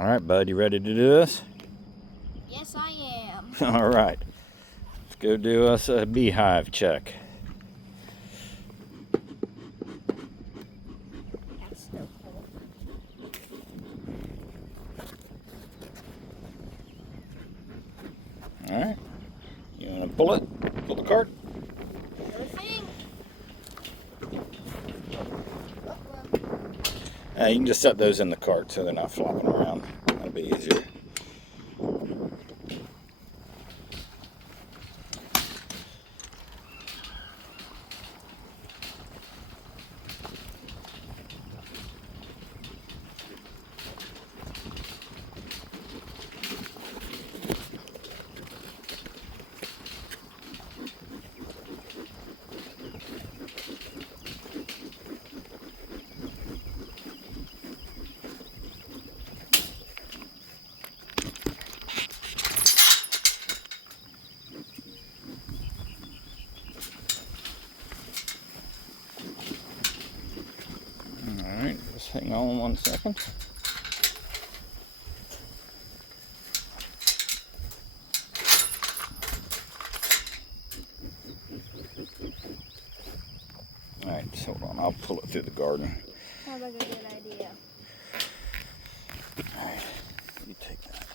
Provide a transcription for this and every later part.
All right, bud, you ready to do this? Yes, I am. All right, let's go do us a beehive check. That's so cool. All right, you want to pull it? Pull the cart? Sure thing. You can just set those in the cart so they're not flopping around. That'll be easier. All right, just hang on 1 second. All right, just hold on. I'll pull it through the garden. Sounds like a good idea. All right, you take that.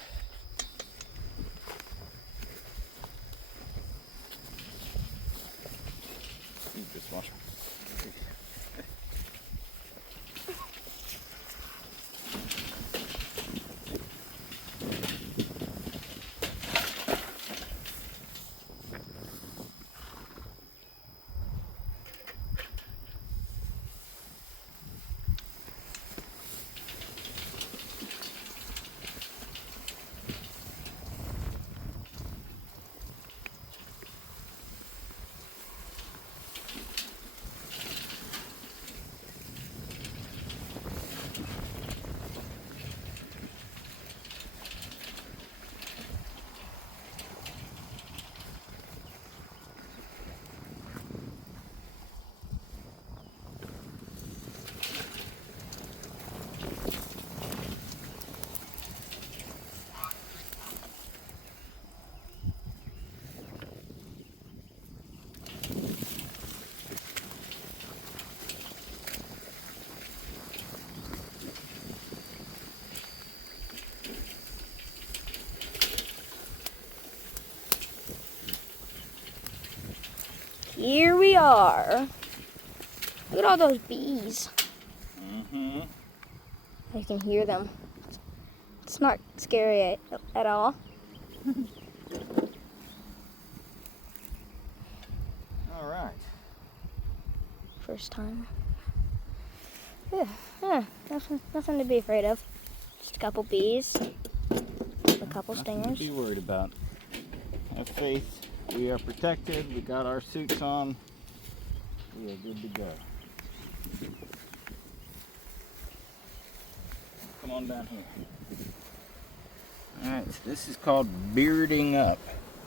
You just watch. Here we are. Look at all those bees. Mm-hmm. I can hear them. It's not scary at all. All right. First time. Yeah, nothing to be afraid of. Just a couple bees, a couple Nothing stingers. to be worried about. Have faith. We are protected. We got our suits on. We are good to go. Come on down here. Alright, so this is called bearding up.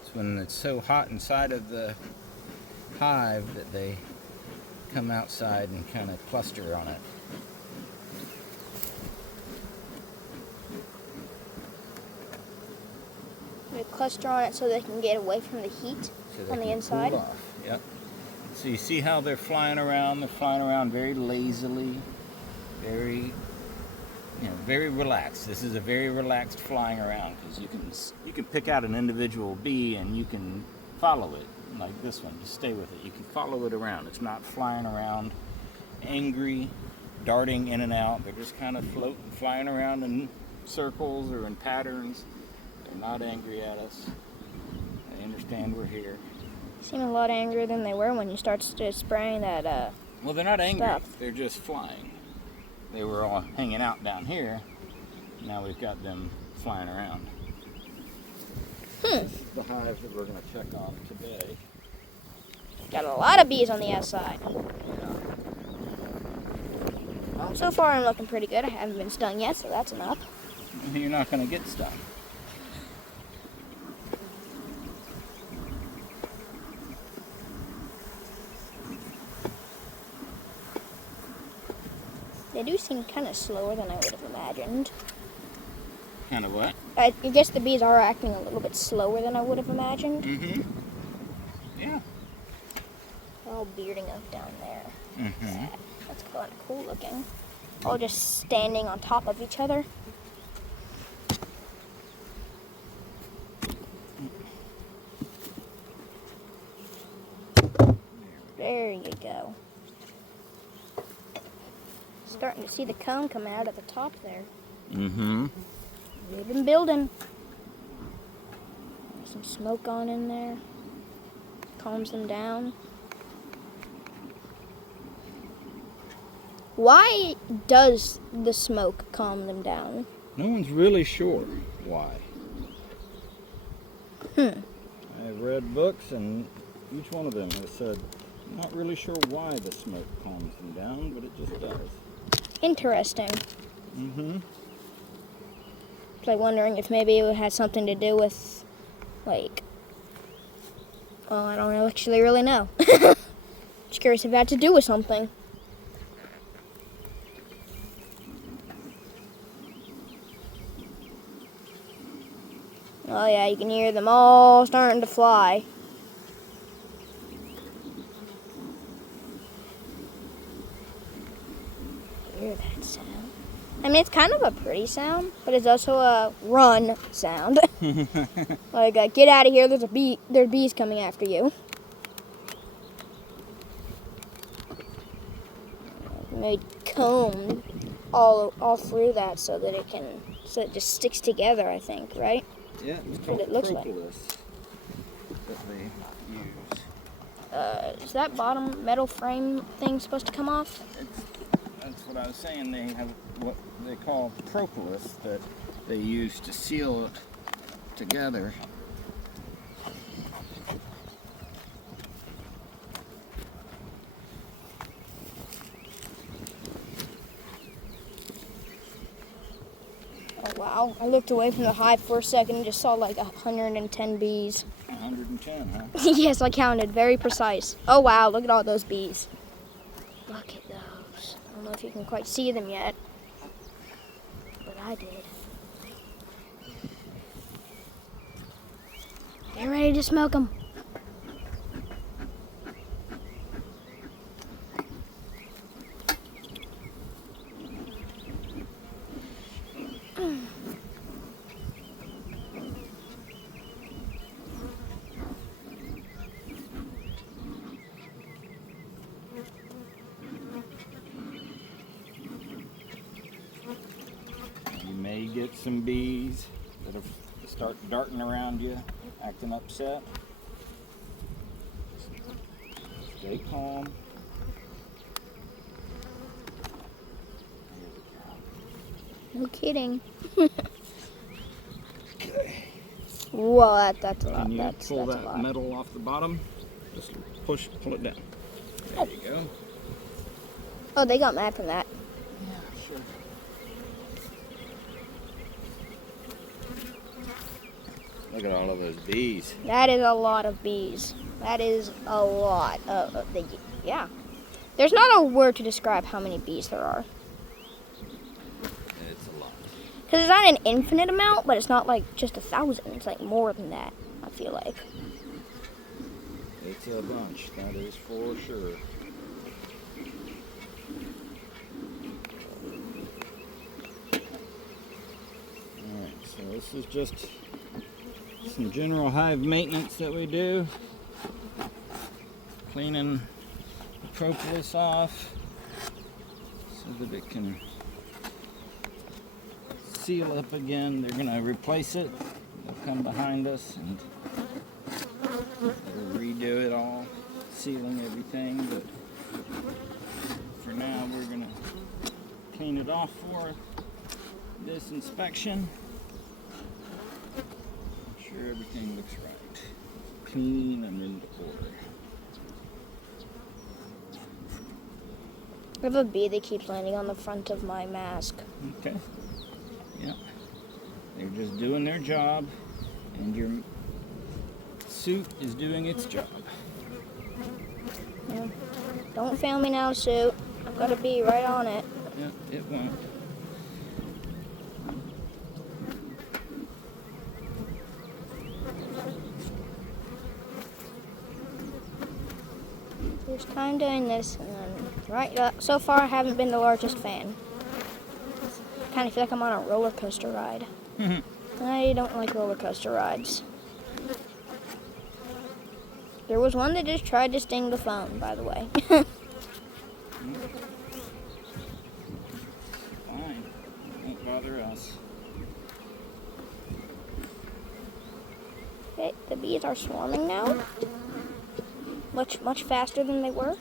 It's when it's so hot inside of the hive that they come outside and kind of cluster on it. They cluster on it so they can get away from the heat So they on the can inside. cool off. Yep. So you see how they're flying around? They're flying around very lazily, very relaxed. This is a very relaxed flying around because you can pick out an individual bee and you can follow it like this one. Just stay with it. You can follow it around. It's not flying around angry, darting in and out. They're just kind of floating, flying around in circles or in patterns. They're not angry at us. They understand we're here. Seem a lot angrier than they were when you started spraying that. Well, they're not angry. Stuff. They're just flying. They were all hanging out down here. Now we've got them flying around. This is the hive that we're going to check on today. Got a lot of bees on the outside. Well, so far I'm looking pretty good. I haven't been stung yet, so that's enough. You're not going to get stung. They do seem kind of slower than I would have imagined. Kind of what? I guess the bees are acting a little bit slower than I would have imagined. Mm-hmm. Yeah. All bearding up down there. Mm-hmm. That's kind of cool looking. All just standing on top of each other. There you go. Starting to see the cone coming out at the top there. Mm-hmm. They've been building. Some smoke on in there. Calms them down. Why does the smoke calm them down? No one's really sure why. I've read books, and each one of them has said, not really sure why the smoke calms them down, but it just does. Interesting. Mm-hmm. It's like wondering if maybe it had something to do with, like, well, I don't actually really know. Just curious if it had to do with something. Oh yeah, you can hear them all starting to fly. Hear that sound? I mean, it's kind of a pretty sound, but it's also a run sound. Like, get out of here! There's bees coming after you. Made comb all through that so that it just sticks together. I think, right? Yeah, it's That's called what it looks like. propolis that they use. Is that bottom metal frame thing supposed to come off? That's what I was saying. They have what they call propolis that they use to seal it together. Oh wow! I looked away from the hive for a second and just saw like 110 bees. 110, huh? Yes, I counted. Very precise. Oh wow! Look at all those bees. Look at those. I don't know if you can quite see them yet, but I did. They're ready to smoke them. You may get some bees that'll start darting around you, acting upset. Stay calm. No kidding. Okay. Whoa, that's a lot. Can you That's pull a that lot. metal off the bottom? Just pull it down. There you go. Oh, they got mad from that. Yeah, sure. Look at all of those bees. That is a lot of bees. That is a lot yeah. There's not a word to describe how many bees there are. It's a lot. Because it's not an infinite amount, but it's not like just 1,000. It's like more than that, I feel like. It's a bunch, that is for sure. Alright, so this is just some general hive maintenance that we do. Cleaning the propolis off so that it can seal up again. They're going to replace it. They'll come behind us and we'll redo it all, sealing everything. But for now, we're going to clean it off for this inspection. Make sure everything looks right, clean and in order. I have a bee that keeps landing on the front of my mask. Okay. Yeah. They're just doing their job, and your suit is doing its job. Yeah. Don't fail me now, suit. I've got a bee right on it. Yeah, it won't. First time doing this, and so far I haven't been the largest fan. I kind of feel like I'm on a roller coaster ride. I don't like roller coaster rides. There was one that just tried to sting the phone, by the way. Fine. Won't bother us. Okay, the bees are swarming now. Much faster than they were.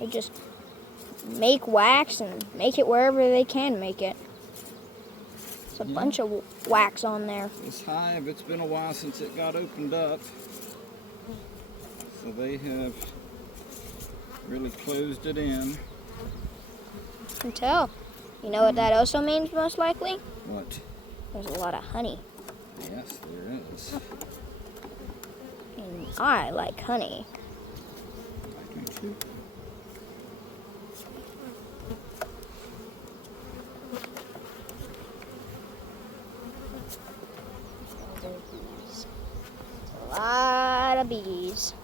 They just make wax and make it wherever they can make it. There's a bunch of wax on there. This hive, it's been a while since it got opened up. So they have really closed it in. You can tell. You know what that also means most likely? What? There's a lot of honey. Yes, there is. And I like honey. Me too. Bees. A lot of bees.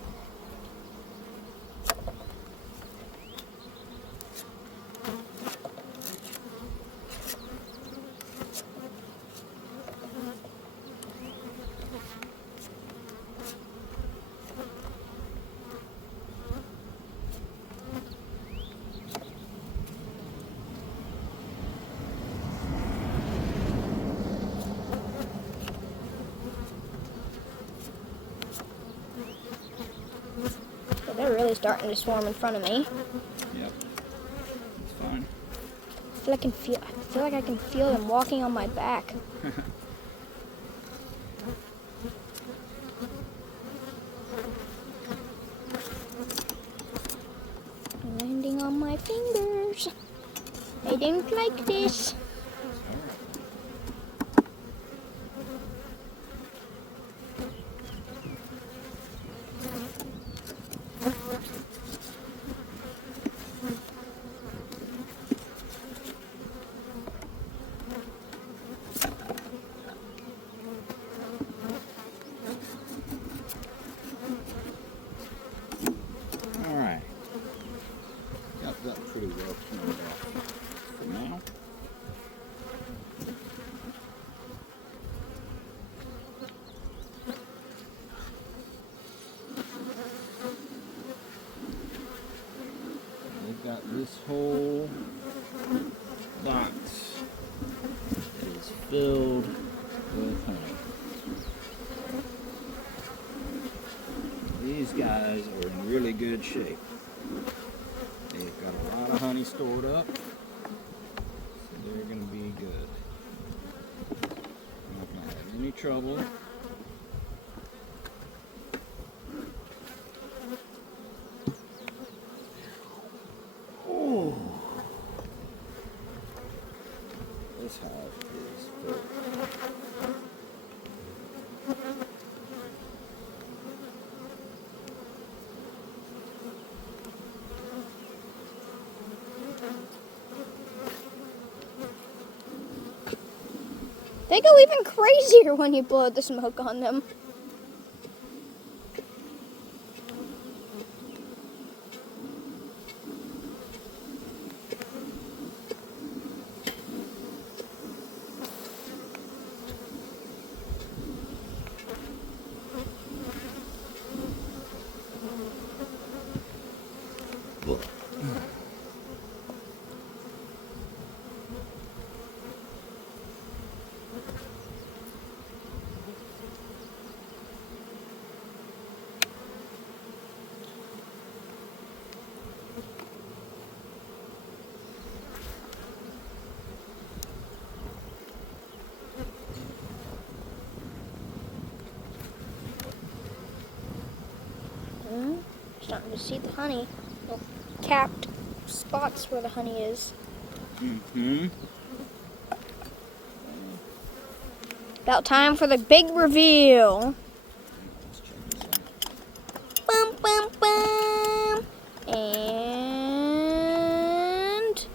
They're really starting to swarm in front of me. Yep. It's fine. I feel like I can feel them walking on my back. Landing on my fingers. I don't like this. Alright. Got that pretty well cleaned off for now. We've got this whole box that is filled with honey. These guys are in really good shape. They've got a lot of honey stored up, so they're going to be good. Not going to have any trouble. Oh, this hive is full. They go even crazier when you blow the smoke on them. Starting to see the honey. Little capped spots where the honey is. Mm-hmm. About time for the big reveal. Let's check this out. Bum, bum, bum. And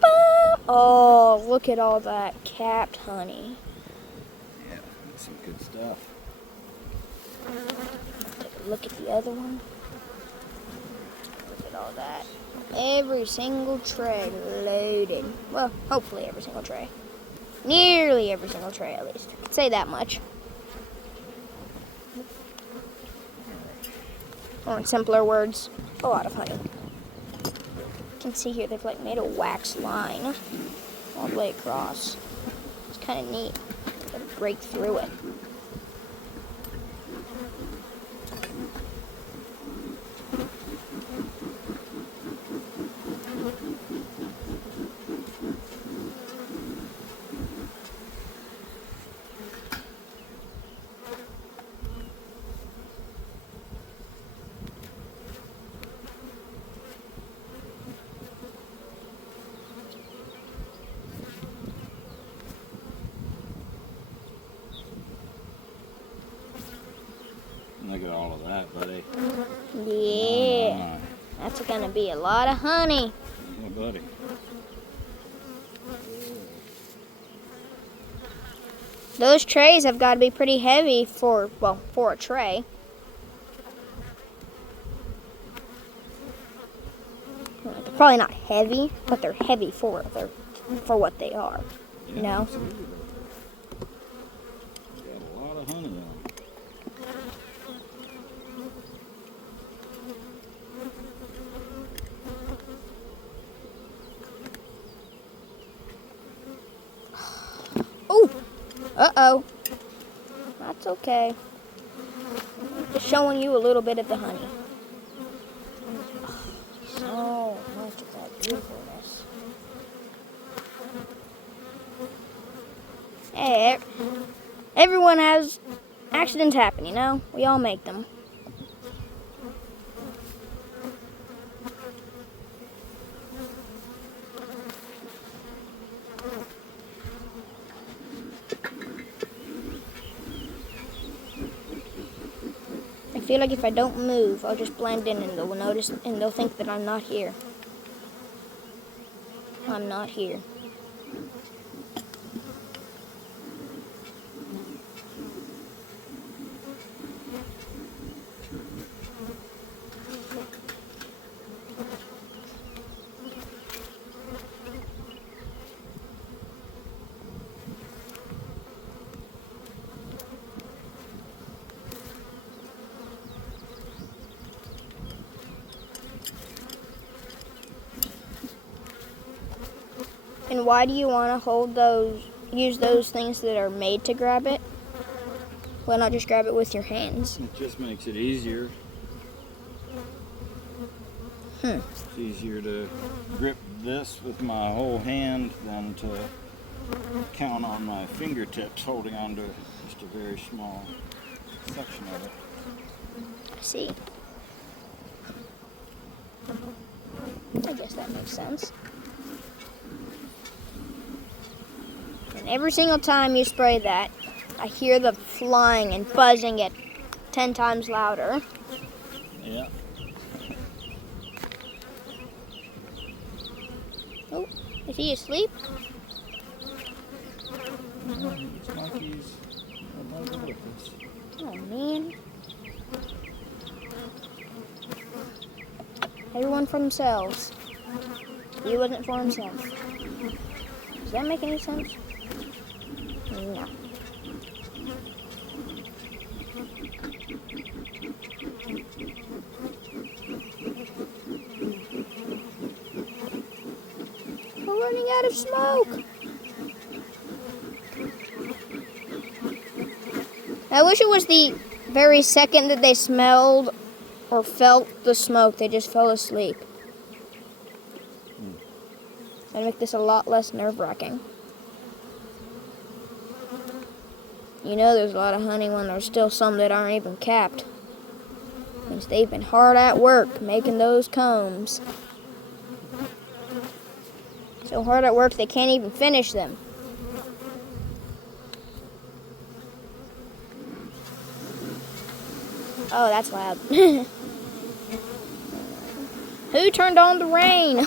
bum. Oh, look at all that capped honey. Yeah, that's some good stuff. Take a look at the other one. Look at all that. Every single tray loaded. Well, hopefully every single tray. Nearly every single tray, at least. I can say that much. Or in simpler words, a lot of honey. You can see here they've like made a wax line all the way across. It's kind of neat. You gotta break through it. Look at all of that, buddy. Yeah, that's gonna be a lot of honey. Yeah, buddy. Those trays have got to be pretty heavy for a tray. They're probably not heavy, but they're heavy for what they are. Yeah, You know? absolutely. Got a lot of honey on them. Ooh, uh-oh. That's okay. Just showing you a little bit of the honey. So much of that beautifulness. Hey, everyone has accidents happen, you know? We all make them. I feel like if I don't move, I'll just blend in and they'll notice and they'll think that I'm not here. I'm not here. And why do you want to use those things that are made to grab it? Why not just grab it with your hands? It just makes it easier. It's easier to grip this with my whole hand than to count on my fingertips holding onto just a very small section of it. I see. I guess that makes sense. And every single time you spray that, I hear the flying and buzzing at 10 times louder. Yeah. Oh, is he asleep? It's monkeys. Oh, man. Everyone for themselves. He wasn't for himself. Does that make any sense? No. We're running out of smoke. I wish it was the very second that they smelled or felt the smoke, they just fell asleep. That'd make this a lot less nerve-wracking. You know there's a lot of honey when there's still some that aren't even capped. Means they've been hard at work making those combs. So hard at work they can't even finish them. Oh, that's loud. Who turned on the rain?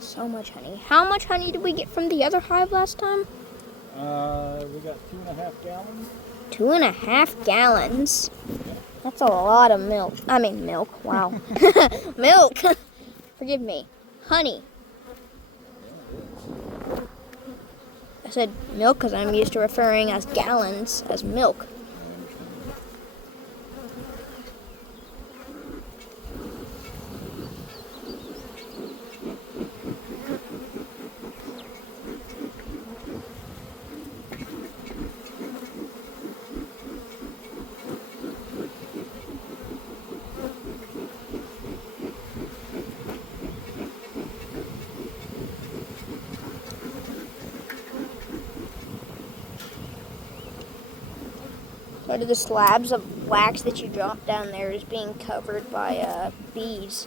So much honey. How much honey did we get from the other hive last time? We got 2.5 gallons. 2.5 gallons. That's a lot of milk. I mean milk. Wow. Milk. Forgive me. Honey. I said milk because I'm used to referring as gallons as milk. Part of the slabs of wax that you drop down there is being covered by bees.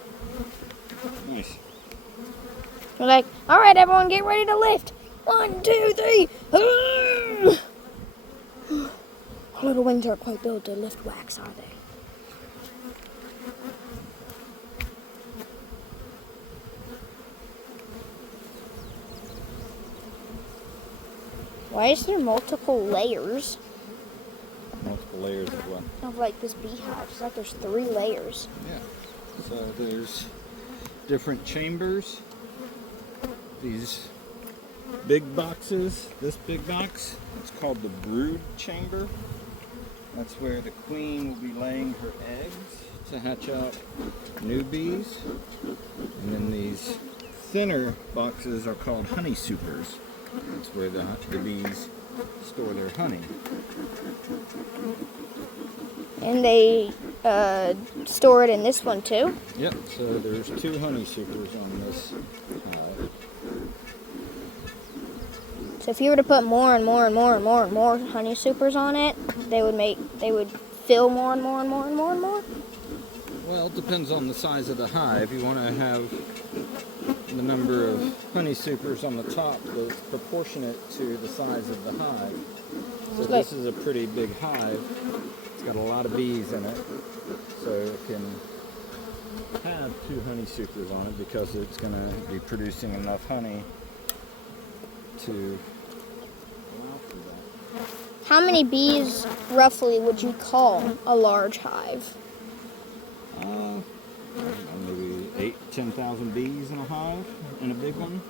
Nice. We're like, all right, everyone, get ready to lift. 1, 2, 3. Our little wings aren't quite built to lift wax, are they? Why is there multiple layers Multiple layers of what? of like this beehive? It's like there's 3 layers. Yeah. So there's different chambers. These big boxes. This big box, it's called the brood chamber. That's where the queen will be laying her eggs to hatch out new bees. And then these thinner boxes are called honey supers. That's where the bees store their honey. And they store it in this one too. Yep, so there's 2 honey supers on this hive. So if you were to put more and more and more and more and more honey supers on it, they would fill more and more and more and more and more. Well, it depends on the size of the hive. You want to have the number of honey supers on the top that's proportionate to the size of the hive. So this is a pretty big hive. It's got a lot of bees in it, so it can have 2 honey supers on it because it's going to be producing enough honey to allow for that. How many bees roughly would you call a large hive? I don't know, maybe 8,000-10,000 bees in a hive, in a big one.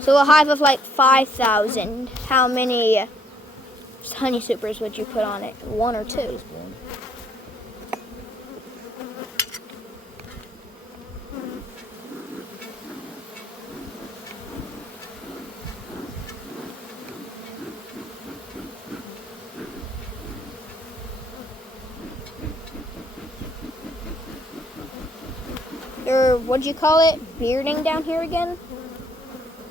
So a hive of like 5,000, how many honey supers would you put on it? 1 or 2? Just one. They're, what'd you call it? Bearding down here again?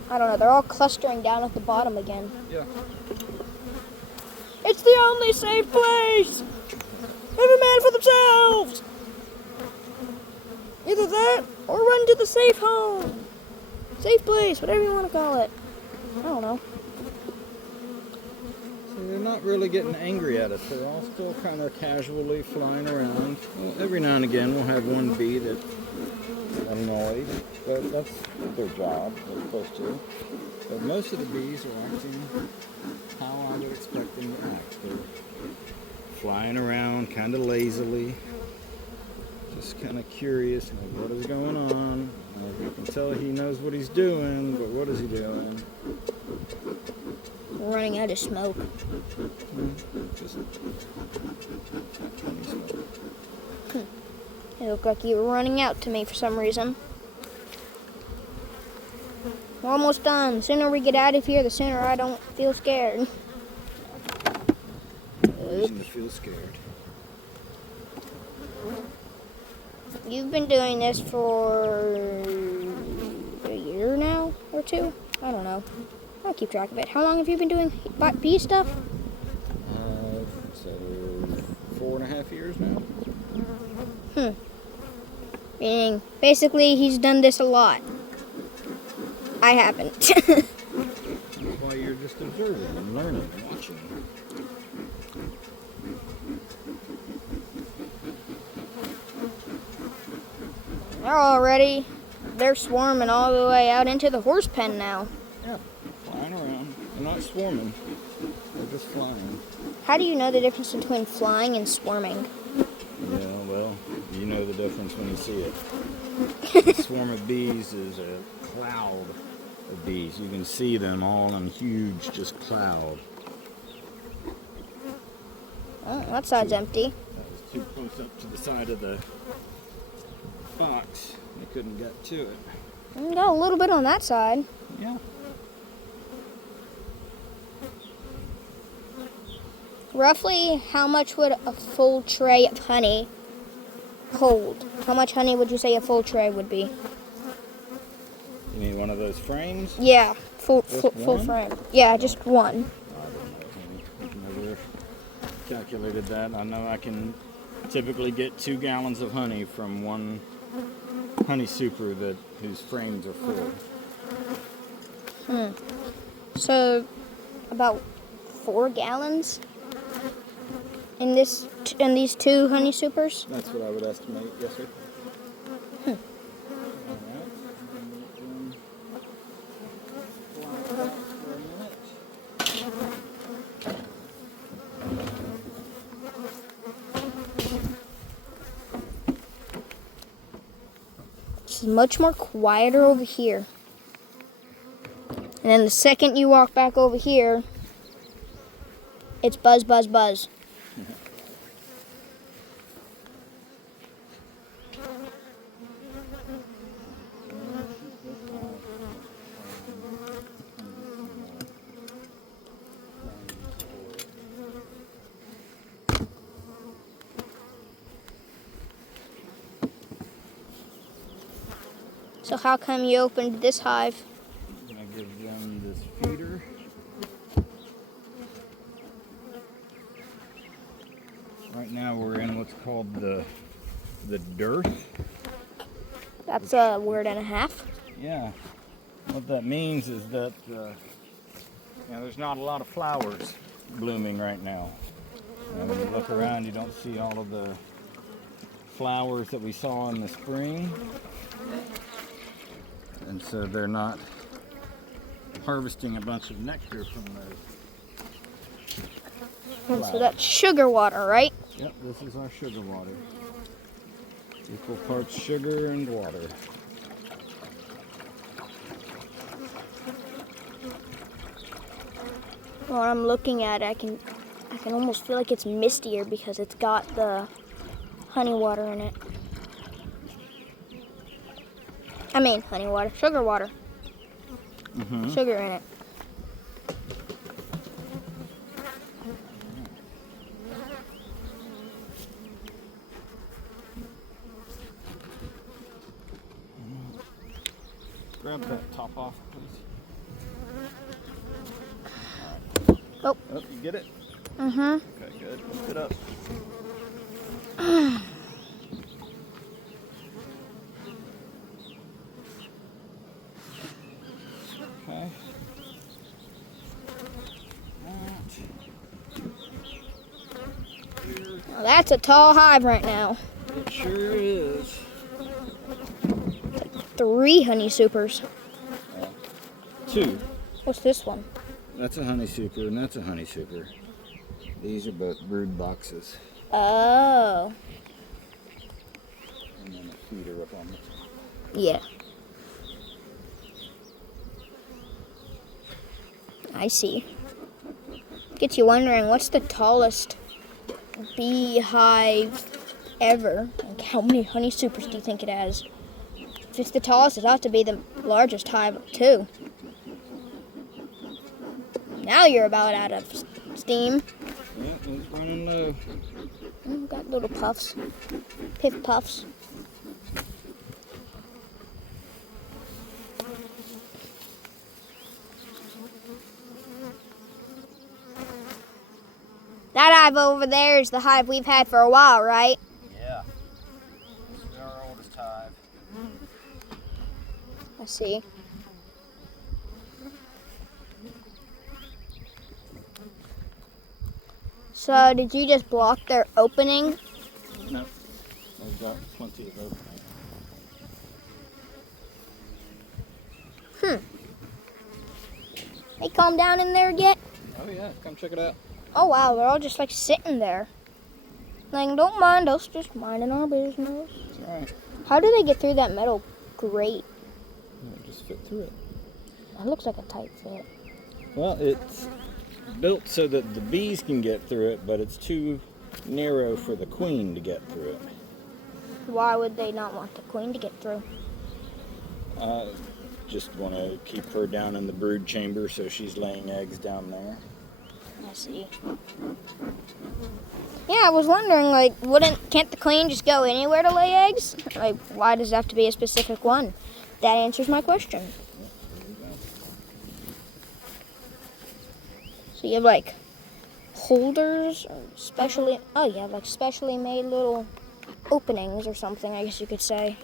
I don't know, they're all clustering down at the bottom again. Yeah. It's the only safe place! Every man for themselves! Either that, or run to the safe home. Safe place, whatever you want to call it. I don't know. So they're not really getting angry at us. They're all still kind of casually flying around. Well, every now and again we'll have one bee that's annoyed, but that's their job. They're supposed to. But most of the bees are acting how I would expect them to act. They're flying around kind of lazily. Just kind of curious, like, what is going on? You can tell he knows what he's doing, but what is he doing? Running out of smoke. Just It looked like you were running out to me for some reason. We're almost done. The sooner we get out of here, the sooner I don't feel scared. reason to feel scared. You've been doing this for a year now or two? I don't know. I don't keep track of it. How long have you been doing bee stuff? So 4.5 years now. Meaning, basically, he's done this a lot. I haven't. That's why you're just observing and learning and watching. They're swarming all the way out into the horse pen now. Yeah, flying around. They're not swarming. They're just flying. How do you know the difference between flying and swarming? Yeah, well, you know the difference when you see it. A swarm of bees is a cloud of bees. You can see them all in huge, just cloud. Oh, that side's empty. That was too close up to the side of the box. They couldn't get to it. Got a little bit on that side. Yeah. Roughly, how much would a full tray of honey hold? How much honey would you say a full tray would be? You mean one of those frames? Yeah, full one? frame. Yeah, just one. I don't know. I've never calculated that. I know I can typically get 2 gallons of honey from one honey super whose frames are full. So, about 4 gallons in these 2 honey supers? That's what I would estimate, yes sir. It's much more quieter over here. And then the second you walk back over here, it's buzz, buzz, buzz. So how come you opened this hive? I give them this feeder. Right now we're in what's called the derth. That's a word and a half. Yeah. What that means is that there's not a lot of flowers blooming right now. When you look around, you don't see all of the flowers that we saw in the spring. And so they're not harvesting a bunch of nectar from those. So that's sugar water, right? Yep, this is our sugar water. Equal parts sugar and water. What I'm looking at, I can almost feel like it's mistier because it's got the honey water in it. I mean, honey water, sugar water. Sugar in it. Grab that top off, please. Oh. Oh, you get it? Mm-hmm. Okay, good. Lift it up. Okay. Well, that's a tall hive right now. It sure is. 3 honey supers. 2. What's this one? That's a honey super, and that's a honey super. These are both brood boxes. Oh. And then a feeder up on the top. Yeah. I see. Gets you wondering, what's the tallest beehive ever? Like, how many honey supers do you think it has? If it's the tallest, it ought to be the largest hive, too. Now you're about out of steam. Yeah, it's running low. Got little puffs. Piff puffs. That hive over there is the hive we've had for a while, right? Yeah. This is our oldest hive. I see. So, did you just block their opening? No. They've got plenty of opening. They calm down in there yet? Oh yeah, come check it out. Oh wow, they're all just like sitting there. Like, don't mind us, just minding our business. That's right. How do they get through that metal grate? Just fit through it. That looks like a tight fit. Well, it's built so that the bees can get through it, but it's too narrow for the queen to get through it. Why would they not want the queen to get through? Just want to keep her down in the brood chamber so she's laying eggs down there. I see. Yeah, I was wondering, like, can't the queen just go anywhere to lay eggs? Like, why does it have to be a specific one? That answers my question. So you have like holders, or specially made little openings or something, I guess you could say.